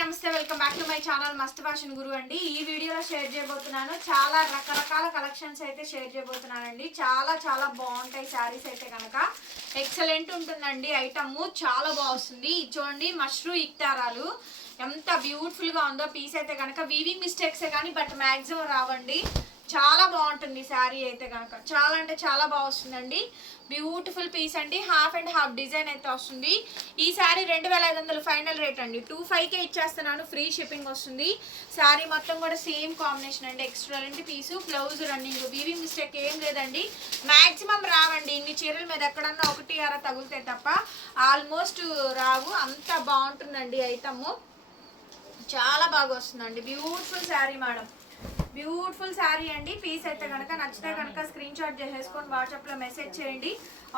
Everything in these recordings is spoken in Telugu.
నమస్తే welcome back to my channel మస్త్ ఫ్యాషన్ గురు అండి. ఈ వీడియోలో షేర్ చేయబోతున్నాను. చాలా రకరకాల కలెక్షన్స్ అయితే షేర్ చేయబోతున్నానండి. చాలా చాలా బాగుంటాయి శారీస్ అయితే కనుక. ఎక్సలెంట్ ఉంటుందండి. ఐటమ్ చాలా బాగుంది చూడండి మష్రూ ఇక్తారాలు. ఎంత బ్యూటిఫుల్గా ఉందో పీస్ అయితే కనుక. వీవింగ్ మిస్టేక్సే కానీ బట్ మ్యాక్సిమం రావండి. చాలా బాగుంటుంది శారీ అయితే కనుక చాలా అంటే చాలా బాగా వస్తుందండి. బ్యూటిఫుల్ పీస్ అండి. హాఫ్ అండ్ హాఫ్ డిజైన్ అయితే వస్తుంది. ఈ శారీ రెండు వేల ఐదు వందలు ఫైనల్ రేట్ అండి. టూ ఫైవ్కే ఇచ్చేస్తున్నాను. ఫ్రీ షిప్పింగ్ వస్తుంది. శారీ మొత్తం కూడా సేమ్ కాంబినేషన్ అండి. Excellent piece blouse running weaving mistake ఏం లేదండి. మ్యాక్సిమం రావండి. ఇన్ని చీరల మీద ఎక్కడన్నా ఒకటి అర తగులుతాయి తప్ప ఆల్మోస్ట్ రావు. అంత బాగుంటుందండి ఐటమ్. చాలా బాగా వస్తుందండి. Beautiful sari madam beautiful sari అండి. పీస్ అయితే కనుక నచ్చితే కనుక స్క్రీన్ షాట్ చేసేసుకొని వాట్సాప్లో మెసేజ్ చేయండి.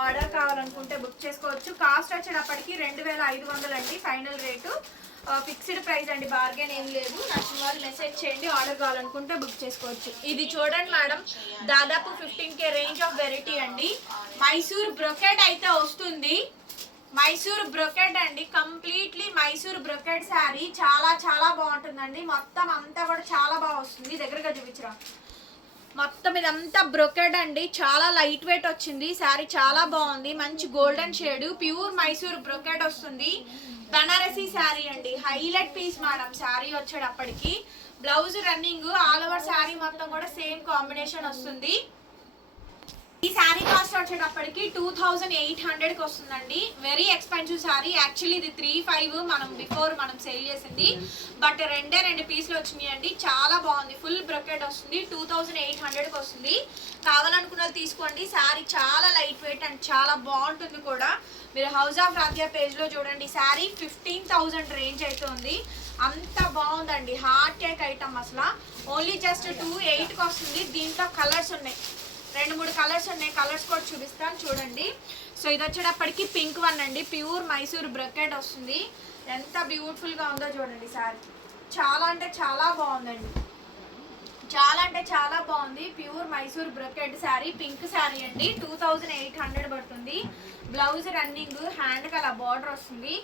ఆర్డర్ కావాలనుకుంటే బుక్ చేసుకోవచ్చు. కాస్ట్ వచ్చేటప్పటికి రెండు వేల ఐదు వందలు అండి ఫైనల్ రేటు ఫిక్స్డ్ ప్రైస్ అండి. బార్గెన్ ఏం లేదు. నచ్చిన వాళ్ళు మెసేజ్ చేయండి. ఆర్డర్ కావాలనుకుంటే బుక్ చేసుకోవచ్చు. ఇది చూడండి మేడం దాదాపు fifteen K range of variety అండి. మైసూర్ బ్రొకెట్ అయితే వస్తుంది. మైసూర్ బ్రొకెట్ అండి. Completely Mysore brocade sari. చాలా చాలా బాగుంటుందండి. మొత్తం అంతా కూడా చాలా బాగా వస్తుంది. దగ్గరగా చూపించరా? మొత్తం ఇదంతా బ్రొకెడ్ అండి. చాలా లైట్ వెయిట్ వచ్చింది. శారీ చాలా బాగుంది. మంచి golden shade. Pure Mysore brocade వస్తుంది. బనారసీ శారీ అండి. హైలైట్ పీస్ మేడం శారీ వచ్చేటప్పటికి. Blouse running all over sari మొత్తం కూడా సేమ్ కాంబినేషన్ వస్తుంది. ఈ శారీ కాస్ట్ వచ్చేటప్పటికి టూ థౌజండ్ ఎయిట్ హండ్రెడ్కి వస్తుందండి. Very expensive sari. యాక్చువల్లీ ఇది త్రీ ఫైవ్ మనం బిఫోర్ మనం సేల్ చేసింది. బట్ రెండే రెండు పీసులు వచ్చినాయి అండి చాలా బాగుంది. ఫుల్ బ్రొకెట్ వస్తుంది. టూ థౌజండ్ ఎయిట్ హండ్రెడ్కి వస్తుంది. కావాలనుకున్నది తీసుకోండి. శారీ చాలా లైట్ వెయిట్ అండ్ చాలా బాగుంటుంది కూడా. మీరు హౌస్ ఆఫ్ రాధ్యా పేజ్లో చూడండి. శారీ ఫిఫ్టీన్ థౌజండ్ రేంజ్ అయితే ఉంది అంత బాగుందండి. హార్ట్ టేక్ ఐటమ్ అసలు. ఓన్లీ జస్ట్ టూ ఎయిట్కి వస్తుంది. దీంట్లో కలర్స్ ఉన్నాయి. రెండు మూడు కలర్స్ ఉన్నాయి. కలర్స్ కూడా చూపిస్తాను. చూడండి. సో ఇది వచ్చేటప్పటికి పింక్ వన్ అండి. ప్యూర్ మైసూర్ బ్రకెట్ వస్తుంది. ఎంత బ్యూటిఫుల్గా ఉందో చూడండి సారీ. చాలా అంటే చాలా బాగుందండి. చాలా అంటే చాలా బాగుంది. Pure Mysore brocade sari. Pink sari అండి. టూ థౌజండ్ ఎయిట్ హండ్రెడ్ పడుతుంది. బ్లౌజ్ రన్నింగ్ హ్యాండ్కి అలా బార్డర్ వస్తుంది.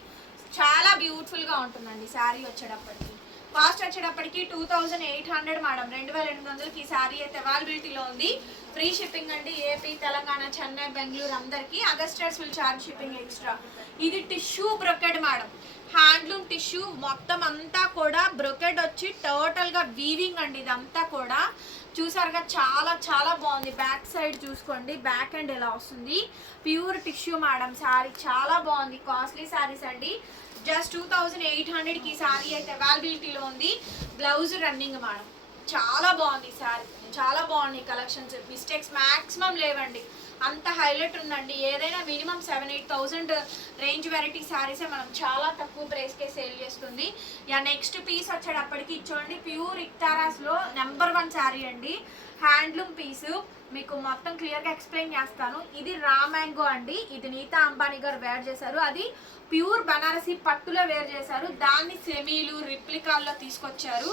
చాలా బ్యూటిఫుల్గా ఉంటుందండి శారీ వచ్చేటప్పటికి. కాస్ట్ వచ్చేటప్పటికి two thousand eight hundred madam. రెండు వేల ఎనిమిది వందలకి ఈ శారీ అయితే అవైలబిలిటీలో ఉంది. ఫ్రీ షిప్పింగ్ అండి ఏపీ తెలంగాణ చెన్నై బెంగళూరు అందరికీ. Others will charge shipping extra ఇది tissue brocade madam. Handloom tissue మొత్తం అంతా కూడా బ్రొకెడ్ వచ్చి టోటల్గా వీవింగ్ అండి ఇదంతా కూడా. చూసారుగా చాలా చాలా బాగుంది. బ్యాక్ సైడ్ చూసుకోండి. బ్యాక్ అండ్ ఎలా వస్తుంది? ప్యూర్ టిష్యూ మేడం శారీ చాలా బాగుంది. కాస్ట్లీ శారీస్ అండి. జస్ట్ టూ థౌజండ్ ఎయిట్ హండ్రెడ్కి శారీ అయితే అవైలబిలిటీలో ఉంది. బ్లౌజ్ రన్నింగ్ మేడం చాలా బాగుంది శారీ చాలా బాగున్నాయి కలెక్షన్స్ మిస్టేక్స్ మ్యాక్సిమం లేవండి. అంత హైలైట్ ఉందండి. ఏదైనా minimum seven eight thousand range variety శారీసే మనం చాలా తక్కువ ప్రైస్కే సేల్ చేస్తుంది. యా నెక్స్ట్ పీస్ వచ్చేటప్పటికి చూడండి ప్యూర్ ఇక్తారాస్లో నెంబర్ వన్ శారీ అండి. హ్యాండ్లూమ్ పీసు మీకు మొత్తం క్లియర్గా ఎక్స్ప్లెయిన్ చేస్తాను. ఇది రా మ్యాంగో అండి. ఇది నీతా అంబానీ గారు వేర్ చేశారు. అది ప్యూర్ బనారసి పట్టులో వేర్ చేశారు. దాన్ని సెమీలు రిప్లికాల్లో తీసుకొచ్చారు.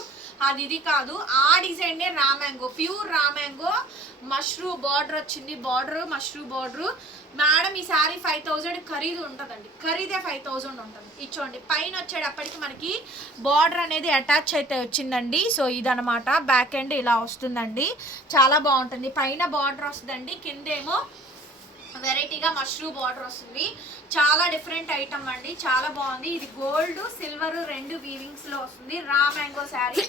అది ఇది కాదు ఆ డిజైన్నే raw mango pure raw mango mashru border వచ్చింది. Border mashru border. మేడం ఈ శారీ ఫైవ్ థౌజండ్ ఖరీదు ఉంటుందండి. ఖరీదే ఫైవ్ థౌజండ్ ఉంటుంది. ఇచ్చోండి. పైన వచ్చేటప్పటికి మనకి బార్డర్ అనేది అటాచ్ అయితే వచ్చిందండి. సో ఇదనమాట బ్యాక్ ఎండ్ ఇలా వస్తుందండి. చాలా బాగుంటుంది. పైన బార్డర్ వస్తుందండి. కిందేమో వెరైటీగా మష్రూమ్ బార్డర్ వస్తుంది. చాలా డిఫరెంట్ ఐటమ్ అండి. చాలా బాగుంది. ఇది గోల్డ్ సిల్వర్ రెండు వీవింగ్స్లో వస్తుంది. Raw mango sari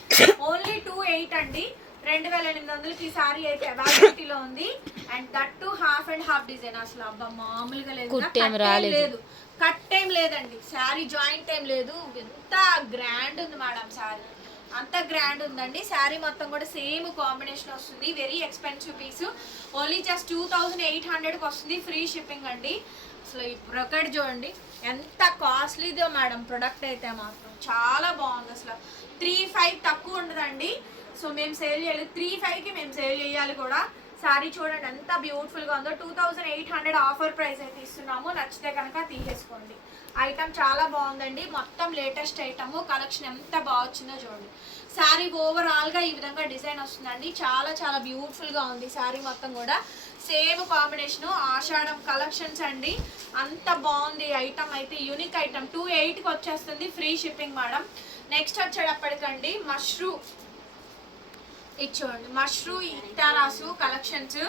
only two eight అండి. రెండు వేల ఎనిమిది వందలకి ఈ శారీ అయితే అవైలబిలిటీలో ఉంది. And that to half and half design అసలు అబ్బా మామూలుగా లేదు. లేదు. కట్ ఏం లేదండి. శారీ జాయింట్ ఏం లేదు. ఎంత గ్రాండ్ ఉంది మేడం శారీ అంత గ్రాండ్ ఉందండి. శారీ మొత్తం కూడా సేమ్ కాంబినేషన్ వస్తుంది. Very expensive piece only just two thousand eight హండ్రెడ్కి వస్తుంది. ఫ్రీ షిప్పింగ్ అండి. అసలు ఈ ప్రొడక్ట్ చూడండి. ఎంత కాస్ట్లీదో మేడం ప్రొడక్ట్ అయితే మాత్రం చాలా బాగుంది అసలు. త్రీ ఫైవ్ తక్కువ ఉండదండి. సో మేము సేల్ చేయాలి త్రీ ఫైవ్కి మేము సేల్ చేయాలి కూడా. శారీ చూడండి ఎంత బ్యూటిఫుల్గా ఉందో. Two thousand eight hundred offer price అయితే ఇస్తున్నాము. నచ్చితే కనుక తీసేసుకోండి. ఐటమ్ చాలా బాగుందండి. మొత్తం లేటెస్ట్ ఐటమ్ కలెక్షన్ ఎంత బాగా వచ్చిందో చూడండి. శారీ ఓవరాల్గా ఈ విధంగా డిజైన్ వస్తుందండి. చాలా చాలా బ్యూటిఫుల్గా ఉంది శారీ మొత్తం కూడా. సేమ్ కాంబినేషన్ ఆషాఢం కలెక్షన్స్ అండి. అంత బాగుంది ఐటమ్ అయితే. యూనిక్ ఐటమ్ టూ ఎయిట్కి వచ్చేస్తుంది. ఫ్రీ షిప్పింగ్ మేడం నెక్స్ట్ వచ్చేటప్పటికండి మష్రూ ఇది చూడండి mashru ఇటారాసు collections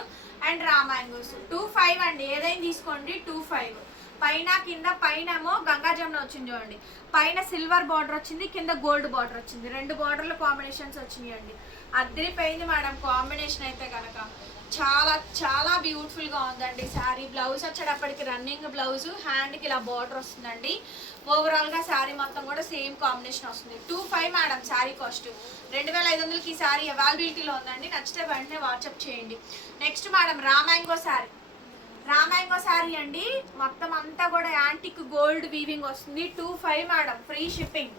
and raw mangoes two five అండి. ఏదైనా తీసుకోండి టూ ఫైవ్. పైన కింద పైన ఏమో గంగా జమున వచ్చింది చూడండి. పైన సిల్వర్ బార్డర్ వచ్చింది కింద గోల్డ్ బార్డర్ వచ్చింది. రెండు బార్డర్ల కాంబినేషన్స్ వచ్చినాయి అండి అద్దరిపోయింది మేడం కాంబినేషన్ అయితే కనుక చాలా చాలా బ్యూటిఫుల్గా ఉందండి. శారీ బ్లౌజ్ వచ్చేటప్పటికి రన్నింగ్ బ్లౌజ్ హ్యాండ్కి ఇలా బార్డర్ వస్తుందండి. ఓవరాల్గా శారీ మొత్తం కూడా సేమ్ కాంబినేషన్ వస్తుంది. Two five madam sari cost రెండు వేల ఐదు వందలకి ఈ శారీ అవైలబిలిటీలో ఉందండి. నచ్చితే వెంటనే వాట్సాప్ చేయండి. నెక్స్ట్ మేడం రామాంగో శారీ రామాంగో శారీ అండి మొత్తం అంతా కూడా యాంటిక్ గోల్డ్ వీవింగ్ వస్తుంది. Two five madam free shipping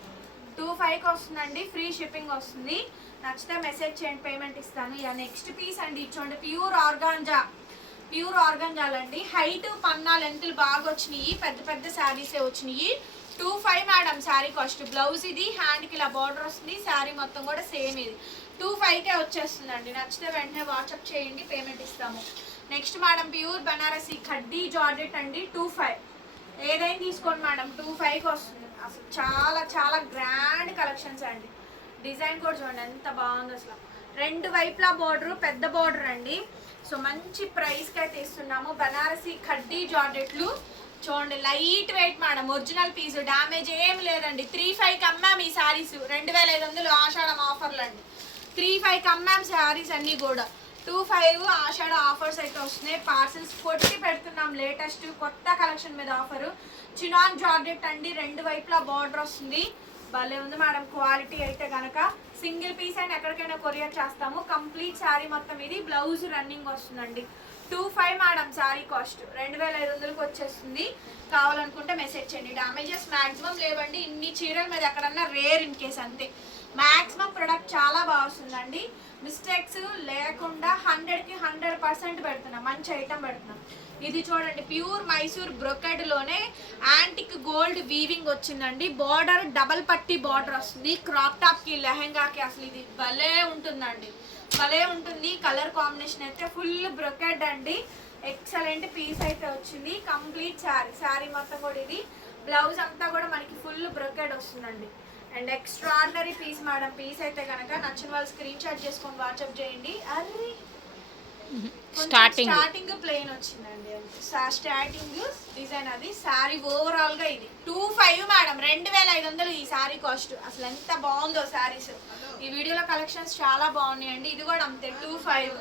two ఫైవ్కి వస్తుందండి ఫ్రీ షిప్పింగ్ వస్తుంది. నచ్చితే మెసేజ్ చేయండి పేమెంట్ ఇస్తాను. ఇక నెక్స్ట్ పీస్ అండి ఇచ్చోండి ప్యూర్ ఆర్గాంజా ప్యూర్ ఆర్గాంజాలండి హైట్ పన్నా లెంతులు బాగా వచ్చినాయి. పెద్ద పెద్ద శారీసే వచ్చినాయి. Two five madam sari cost. Blouse ఇది హ్యాండ్కి ఇలా బార్డర్ వస్తుంది శారీ మొత్తం కూడా సేమ్ ఇది. టూ ఫైవ్కే వచ్చేస్తుందండి. నచ్చితే వెంటనే వాట్సాప్ చేయండి పేమెంట్ ఇస్తాము. Next madam pure Banarasi khaddi georgette అండి టూ ఫైవ్. ఏదైనా తీసుకోండి మేడం టూ ఫైవ్కి వస్తుంది. అసలు చాలా చాలా గ్రాండ్ కలెక్షన్స్ అండి. డిజైన్ కూడా చూడండి ఎంత బాగుంది అసలు. రెండు వైపులా బార్డర్ పెద్ద బార్డర్ అండి. సో మంచి ప్రైస్కి అయితే ఇస్తున్నాము బనారసి ఖడ్డీ జార్జెట్లు. చూడండి light weight madam original piece damage ఏం లేదండి. త్రీ ఫైవ్కి అమ్మాము ఈ శారీస్ రెండు వేల ఐదు వందలు ఆషాఢం ఆఫర్లు అండి. త్రీ ఫైవ్కి అమ్మాం శారీస్ అన్నీ కూడా. టూ ఫైవ్ ఆషాఢ ఆఫర్స్ అయితే వస్తున్నాయి. పార్సిల్స్ కొట్టి పెడుతున్నాం లేటెస్ట్ కొత్త కలెక్షన్ మీద ఆఫరు చినాన్ జార్జెట్ అండి రెండు వైపులా బార్డర్ వస్తుంది. భలే ఉంది మేడం క్వాలిటీ అయితే కనుక సింగిల్ పీస్ అండ్ ఎక్కడికైనా కొరియర్ చేస్తాము. కంప్లీట్ శారీ మొత్తం ఇది. బ్లౌజ్ రన్నింగ్ వస్తుందండి. Two five madam sari cost. రెండు వేల ఐదు వందలకు వచ్చేస్తుంది. కావాలనుకుంటే మెసేజ్ చేయండి. డామేజెస్ మాక్సిమం లేవండి. ఇన్ని చీరల మీద ఎక్కడన్నా రేర్ ఇన్ కేస్ అంతే. మాక్సిమం ప్రొడక్ట్ చాలా బాగా వస్తుందండి. మిస్టేక్స్ లేకుండా హండ్రెడ్కి హండ్రెడ్ పర్సెంట్ పెడుతున్నాం. మంచి ఐటమ్ పెడుతున్నాం. ఇది చూడండి ప్యూర్ మైసూర్ బ్రొకెడ్లోనే యాంటిక్ గోల్డ్ వీవింగ్ వచ్చిందండి. బార్డర్ డబల్ పట్టి బార్డర్ వస్తుంది. క్రాప్ టాప్కి లెహెంగాకి అసలు ఇది భలే ఉంటుందండి. భలే ఉంటుంది. కలర్ కాంబినేషన్ అయితే ఫుల్ బ్రొకెడ్ అండి. ఎక్సలెంట్ పీస్ అయితే వచ్చింది. కంప్లీట్ శారీ శారీ మొత్తం కూడా ఇది. బ్లౌజ్ అంతా కూడా మనకి ఫుల్ బ్రొకెడ్ వస్తుందండి. And extraordinary piece madam piece అయితే కనుక నచ్చిన వాళ్ళు స్క్రీన్ షాట్ చేసుకొని వాట్సాప్ చేయండి. అర్రీ స్టార్టింగ్. స్టార్టింగ్ ప్లెయిన్ వచ్చిందండి స్టార్టింగ్ డిజైన్ అది. శారీ ఓవరాల్గా ఇది. టూ ఫైవ్ మేడం రెండు వేల ఐదు వందలు ఈ శారీ కాస్ట్. అసలు ఎంత బాగుందో శారీస్ ఈ వీడియోలో కలెక్షన్స్ చాలా బాగున్నాయండి. ఇది కూడా అంతే టూ ఫైవ్.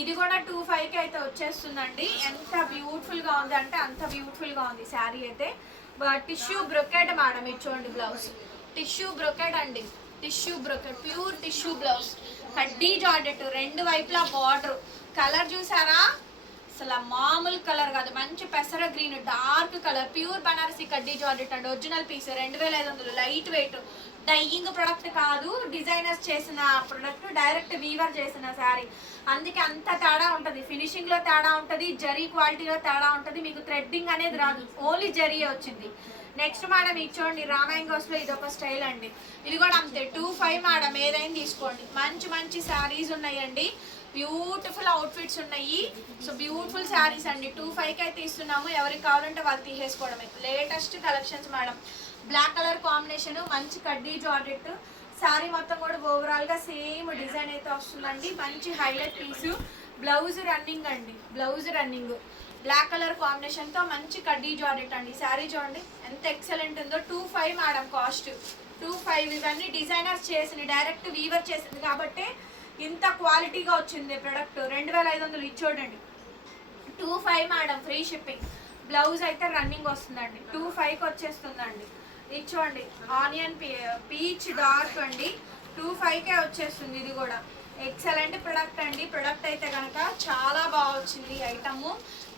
ఇది కూడా టూ ఫైవ్కి అయితే వచ్చేస్తుందండి. ఎంత బ్యూటిఫుల్గా ఉంది అంటే అంత బ్యూటిఫుల్గా ఉంది శారీ అయితే. టిష్యూ బ్రొకెట్ మేడం ఇది చూడండి బ్లౌజ్. టిష్యూ బ్రొకెట్ అండి. Tissue brocade pure tissue blouse khaddi georgette రెండు వైపులా బార్డర్ కలర్ చూసారా? అసలు మామూలు కలర్ కాదు. మంచి పెసర green dark colour pure Banarasi khaddi georgette and original piece రెండు వేల ఐదు వందలు. లైట్ వెయిట్ డైయింగ్ ప్రొడక్ట్ కాదు. డిజైనర్స్ చేసిన ప్రొడక్ట్ డైరెక్ట్ వీవర్ చేసిన శారీ అందుకే అంత తేడా ఉంటుంది. ఫినిషింగ్లో తేడా ఉంటుంది. జరీ క్వాలిటీలో తేడా ఉంటుంది. మీకు థ్రెడ్డింగ్ అనేది రాదు. ఓన్లీ జరీ వచ్చింది. నెక్స్ట్ మేడం ఇది చూడండి రామాంగోస్ ఇది ఒక స్టైల్ అండి. ఇది కూడా అంతే టూ ఫైవ్ మేడం ఏదైనా తీసుకోండి. మంచి మంచి శారీస్ ఉన్నాయండి. బ్యూటిఫుల్ అవుట్ఫిట్స్ ఉన్నాయి. సో బ్యూటిఫుల్ శారీస్ అండి. టూ ఫైవ్కి అయితే ఇస్తున్నాము. ఎవరికి కావాలంటే వాళ్ళు తీసేసుకోవడమే. Latest collections madam. Black colour combination మంచి కడ్డీ జాడెట్ శారీ మొత్తం కూడా ఓవరాల్గా సేమ్ డిజైన్ అయితే వస్తుందండి. మంచి హైలైట్ పీసు బ్లౌజ్ రన్నింగ్ అండి. బ్లౌజ్ రన్నింగ్ బ్లాక్ కలర్ కాంబినేషన్తో మంచి కడ్డీ జాడెట్ అండి. శారీ చూడండి ఎంత ఎక్సలెంట్ ఉందో. Two five madam cost. Two five ఇవన్నీ డిజైనర్స్ చేసింది డైరెక్ట్ వీవర్ చేసింది కాబట్టి ఇంత క్వాలిటీగా వచ్చింది ప్రొడక్ట్ రెండు వేల ఐదు వందలు ఇచ్చోడండి two five madam free shipping blouse అయితే రన్నింగ్ వస్తుందండి. టూ ఫైవ్కి వచ్చేస్తుందండి. ఇది చూడండి ఆనియన్ పీచ్ డార్క్ అండి. టూ ఫైవ్కే వచ్చేస్తుంది ఇది కూడా. ఎక్సలెంట్ ప్రొడక్ట్ అండి. ప్రొడక్ట్ అయితే కనుక చాలా బాగా వచ్చింది ఐటమ్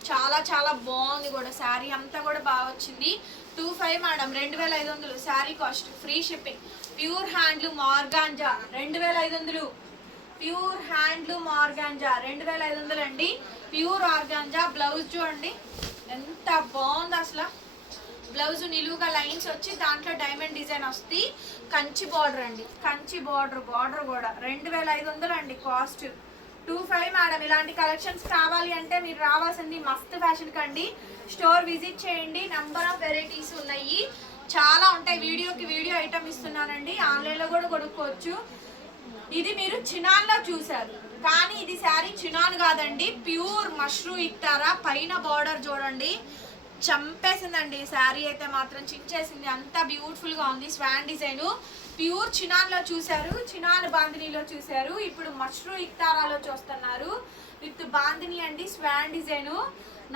చాలా చాలా బాగుంది కూడా. శారీ అంతా కూడా బాగా వచ్చింది. టూ ఫైవ్ మేడం రెండు వేల ఐదు వందలు. Sari cost free shipping. Pure handloom organza రెండు వేల ఐదు వందలు. ప్యూర్ హ్యాండ్లూమ్ ఆర్గాంజా రెండు వేల ఐదు వందలు అండి. ప్యూర్ ఆర్గాంజా బ్లౌజ్ చూడండి. ఎంత బాగుంది అసలు. బ్లౌజ్ నిలువుగా లైన్స్ వచ్చి దాంట్లో డైమండ్ డిజైన్ వస్తుంది కంచి బార్డర్ అండి. కంచి బార్డర్ బార్డర్ కూడా. రెండు వేల ఐదు వందలు అండి కాస్ట్. టూ ఫైవ్ మేడం ఇలాంటి కలెక్షన్స్ కావాలి అంటే మీరు రావాల్సింది మస్త్ ఫ్యాషన్ కండి. స్టోర్ విజిట్ చేయండి నంబర్ ఆఫ్ వెరైటీస్ ఉన్నాయి. చాలా ఉంటాయి వీడియోకి వీడియో ఐటమ్ ఇస్తున్నానండి ఆన్లైన్లో కూడా కొనుక్కోవచ్చు. ఇది మీరు చినాన్లో చూసారు కానీ ఇది శారీ చినాన్ కాదండి ప్యూర్ మష్రూ ఇస్తారా? పైన బార్డర్ చూడండి. చంపేసిందండి ఈ శారీ అయితే మాత్రం చించేసింది. అంత బ్యూటిఫుల్గా ఉంది స్వాన్ డిజైను. ప్యూర్ చినాన్లో చినాన్ బాందినీలో చూశారు. ఇప్పుడు మష్రూ ఇక్తారాలో చూస్తున్నారు. విత్ బాందిని అండి స్వాన్ డిజైన్.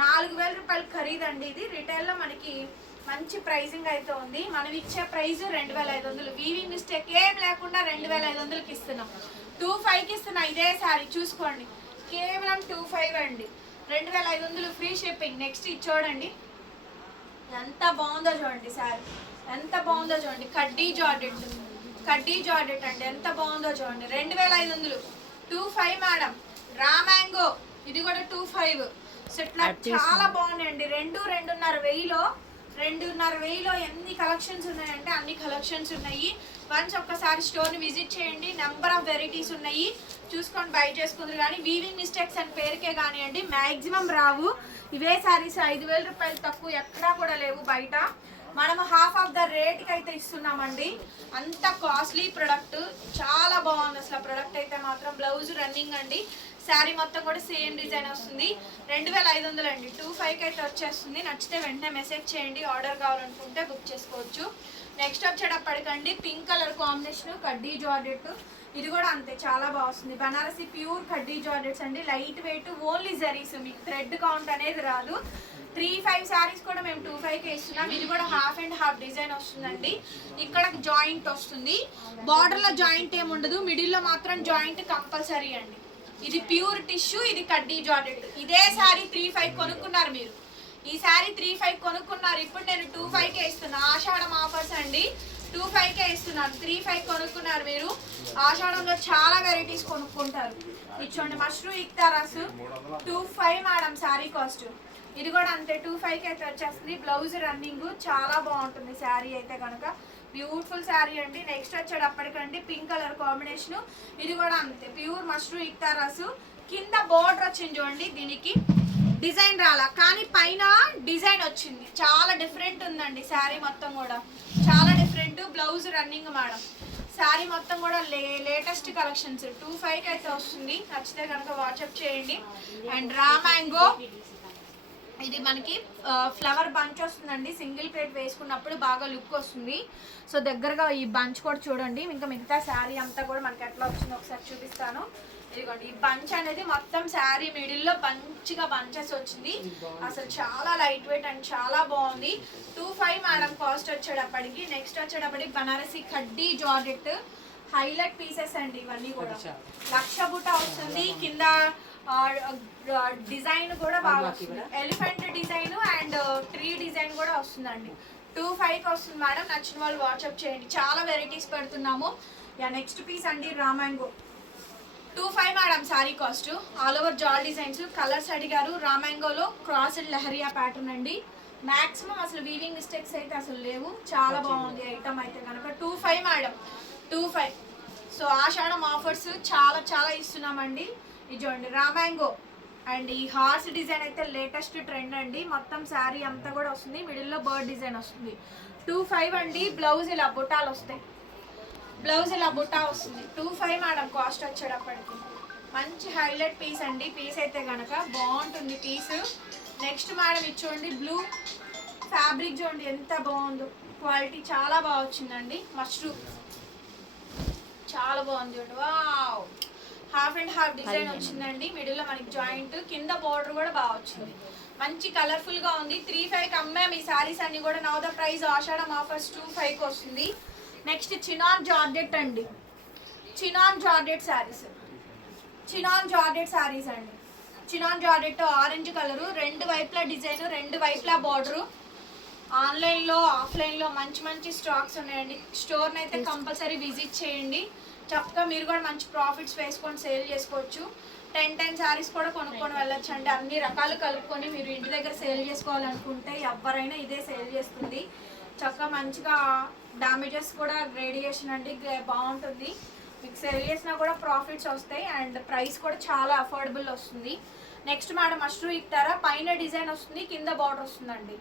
నాలుగు వేల రూపాయలు ఖరీదండి ఇది. రిటైల్లో మనకి మంచి ప్రైజింగ్ అయితే ఉంది. మనం ఇచ్చే ప్రైజ్ రెండు వేల ఐదు వందలు. వీవింగ్ మిస్టేక్ ఏం లేకుండా రెండు వేల ఐదు వందలకి ఇస్తున్నాం. టూ ఫైవ్కి ఇస్తున్నాం ఇదే సారీ చూసుకోండి. కేవలం టూ ఫైవ్ అండి. రెండు వేల ఐదు వందలు ఫ్రీ షిప్పింగ్. నెక్స్ట్ ఇది చూడండి. ఎంత బాగుందో చూడండి సారీ. ఎంత బాగుందో చూడండి. కడ్డీ జార్డెట్ కడ్డీ జార్డెట్ అండి. ఎంత బాగుందో చూడండి. రెండు వేల ఐదు వందలు. Two five madam. Raw mango. ఇది కూడా టూ ఫైవ్. సో ఇట్లా చాలా బాగున్నాయండి. రెండు రెండున్నర వెయ్యిలో రెండున్నర వెయ్యిలో ఎన్ని కలెక్షన్స్ ఉన్నాయంటే అన్ని కలెక్షన్స్ ఉన్నాయి. వన్స్ ఒక్కసారి స్టోర్ని విజిట్ చేయండి. నెంబర్ ఆఫ్ వెరైటీస్ ఉన్నాయి. చూసుకొని బై చేసుకుందరు కానీ వీవింగ్ మిస్టేక్స్ అని పేరుకే కానివ్వండి మ్యాక్సిమం రావు. ఇవే సారీస్ ఐదు వేల రూపాయలు తక్కువ ఎక్కడా కూడా లేవు బయట. మనం హాఫ్ ఆఫ్ ద రేట్కి అయితే ఇస్తున్నామండి. అంత కాస్ట్లీ ప్రొడక్ట్ చాలా బాగుంది అసలు ప్రొడక్ట్ అయితే మాత్రం. బ్లౌజ్ రన్నింగ్ అండి. శారీ మొత్తం కూడా సేమ్ డిజైన్ వస్తుంది. రెండు వేల ఐదు వందలు అండి. టూ ఫైవ్కి అయితే వచ్చేస్తుంది. నచ్చితే వెంటనే మెసేజ్ చేయండి. ఆర్డర్ కావాలనుకుంటే బుక్ చేసుకోవచ్చు. నెక్స్ట్ వచ్చేటప్పటికండి పింక్ కలర్ కాంబినేషన్ కడ్డీ జార్డెట్ ఇది కూడా అంతే చాలా బాగుంది బనారసి ప్యూర్ కడ్డీ జార్డెట్స్ అండి. లైట్ వెయిట్ ఓన్లీ జరీస్ మీకు థ్రెడ్ కౌంట్ అనేది రాదు. త్రీ ఫైవ్ శారీస్ కూడా మేము టూ ఫైవ్కే ఇస్తున్నాం. ఇది కూడా హాఫ్ అండ్ హాఫ్ డిజైన్ వస్తుందండి. ఇక్కడ జాయింట్ వస్తుంది. బార్డర్లో జాయింట్ ఏమి ఉండదు. మిడిల్లో మాత్రం జాయింట్ కంపల్సరీ అండి. ఇది ప్యూర్ టిష్యూ ఇది కడ్డీ జార్డెట్ ఇదే శారీ త్రీ ఫైవ్ కొనుక్కున్నారు మీరు. ఈ శారీ త్రీ ఫైవ్ కొనుక్కున్నారు. ఇప్పుడు నేను టూ ఫైవ్కే ఇస్తున్నా. ఆషాఢం ఆఫర్స్ అండి. టూ ఫైవ్కే ఇస్తున్నాను. త్రీ ఫైవ్ కొనుక్కున్నారు మీరు. ఆషాఢంలో చాలా వెరైటీస్ కొనుక్కుంటారు. ఇచ్చోండి mashru ఇక్తారాసు. Two five madam sari cost. ఇది కూడా అంతే టూ ఫైవ్కి అయితే వచ్చేస్తుంది. బ్లౌజ్ రన్నింగ్ చాలా బాగుంటుంది శారీ అయితే కనుక బ్యూటిఫుల్ శారీ అండి. నెక్స్ట్ వచ్చేటప్పటికండి పింక్ కలర్ కాంబినేషన్ ఇది కూడా అంతే ప్యూర్ మష్రూ ఇక్తారాసు కింద బోర్డర్ వచ్చింది చూడండి దీనికి డిజైన్ రాలా. కానీ పైన డిజైన్ వచ్చింది. చాలా డిఫరెంట్ ఉందండి శారీ మొత్తం కూడా. చాలా different blouse running madam sari మొత్తం కూడా లే లేటెస్ట్ కలెక్షన్స్ టూ ఫైవ్కి అయితే వస్తుంది. నచ్చితే కనుక వాట్సాప్ చేయండి. అండ్ రా మ్యాంగో ఇది మనకి ఫ్లవర్ బంచ్ వస్తుందండి. సింగిల్ ప్లేట్ వేసుకున్నప్పుడు బాగా లుక్ వస్తుంది. సో దగ్గరగా ఈ బంచ్ కూడా చూడండి. ఇంకా మిగతా శారీ అంతా కూడా మనకి ఎట్లా వచ్చిందో ఒకసారి చూపిస్తాను. ఇదిగోండి ఈ బంచ్ అనేది మొత్తం శారీ మిడిల్లో మంచిగా బంచెస్ వచ్చింది. అసలు చాలా లైట్ వెయిట్ అండ్ చాలా బాగుంది. టూ ఫైవ్ మేడం కాస్ట్ వచ్చేటప్పటికి నెక్స్ట్ వచ్చేటప్పటికి Banarasi khaddi georgette highlight pieces అండి ఇవన్నీ కూడా. లక్ష బుట్ట వస్తుంది. కింద డిజైన్ కూడా బాగా వస్తుంది. Elephant design and tree design కూడా వస్తుందండి. టూ ఫైవ్కి వస్తుంది మేడం నచ్చిన వాళ్ళు వాట్సాప్ చేయండి. చాలా వెరైటీస్ పెడుతున్నాము. యా నెక్స్ట్ పీస్ అండి raw mango. Two five madam sari cost. All over jaal designs. Colours అడిగారు. రామాంగోలో క్రాస్డ్ లహరియా ప్యాటర్న్ అండి. మాక్సిమం అసలు వీవింగ్ మిస్టేక్స్ అయితే అసలు లేవు. చాలా బాగుంది ఐటమ్ అయితే కనుక. Two five madam. Two five. So Ashadham offers చాలా చాలా ఇస్తున్నామండి. ఇది చూడండి రామాంగో అండ్ ఈ హార్స్ డిజైన్ అయితే లేటెస్ట్ ట్రెండ్ అండి. మొత్తం శారీ అంతా కూడా వస్తుంది. మిడిల్లో బర్డ్ డిజైన్ వస్తుంది. టూ ఫైవ్ అండి. బ్లౌజ్ ఇలా బుటాలు వస్తాయి. బ్లౌజ్ ఇలా బుటా వస్తుంది. టూ ఫైవ్ మేడం కాస్ట్ వచ్చేటప్పటికి. మంచి హైలైట్ పీస్ అండి. పీస్ అయితే కనుక బాగుంటుంది పీస్. నెక్స్ట్ మేడం ఇది చూడండి బ్లూ ఫ్యాబ్రిక్ చూడండి ఎంత బాగుందో. క్వాలిటీ చాలా బాగా వచ్చిందండి. మష్రూమ్. చాలా బాగుంది చూడండి wow! Half and half design వచ్చిందండి. మిడిల్లో మనకి జాయింట్ కింద బార్డర్ కూడా బాగా వచ్చింది. మంచి కలర్ఫుల్గా ఉంది. త్రీ ఫైవ్కి అమ్మాము ఈ సారీస్ అన్ని కూడా now the price Ashadham offers two ఫైవ్కి వస్తుంది. నెక్స్ట్ చినాన్ జార్జెట్ అండి. Chinon georgette saris chinon georgette saris అండి. చినాన్ జార్జెట్ ఆరెంజ్ కలర్ రెండు వైపులా డిజైన్ రెండు వైపులా బార్డరు ఆన్లైన్లో ఆఫ్లైన్లో మంచి మంచి స్టాక్స్ ఉన్నాయండి. స్టోర్ని అయితే కంపల్సరీ విజిట్ చేయండి. చక్కగా మీరు కూడా మంచి ప్రాఫిట్స్ వేసుకొని సేల్ చేసుకోవచ్చు. టెన్ టెన్ శారీస్ కూడా కొనుక్కొని వెళ్ళొచ్చు అండి అన్ని రకాలు కలుపుకొని మీరు ఇంటి దగ్గర సేల్ చేసుకోవాలనుకుంటే ఎవరైనా ఇదే సేల్ చేస్తుంది. చక్కగా మంచిగా డామేజెస్ కూడా రేడియేషన్ అండి బాగుంటుంది. మీకు సేల్ చేసినా కూడా ప్రాఫిట్స్ వస్తాయి అండ్ ప్రైస్ కూడా చాలా అఫోర్డబుల్ వస్తుంది. నెక్స్ట్ మేడం మష్రూ ఇస్తారా పైన డిజైన్ వస్తుంది కింద బార్డర్ వస్తుందండి.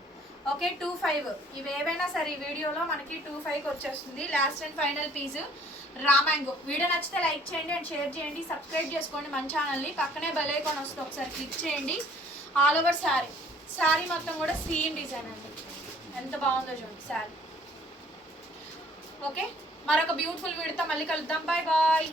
ఓకే టూ ఫైవ్ ఇవి ఏవైనా సరే ఈ వీడియోలో మనకి టూ ఫైవ్కి వచ్చేస్తుంది. Last and final piece raw mango video నచ్చితే లైక్ చేయండి అండ్ షేర్ చేయండి. సబ్స్క్రైబ్ చేసుకోండి మన ఛానల్ని. పక్కనే బెల్ ఐకాన్ వస్తుంది ఒకసారి క్లిక్ చేయండి. ఆల్ ఓవర్ శారీ శారీ మొత్తం కూడా సేమ్ డిజైన్ అండి. ఎంత బాగుందో చూడండి శారీ ఓకే మరొక బ్యూటిఫుల్ వీడితో మళ్ళీ కలుద్దాం. Bye bye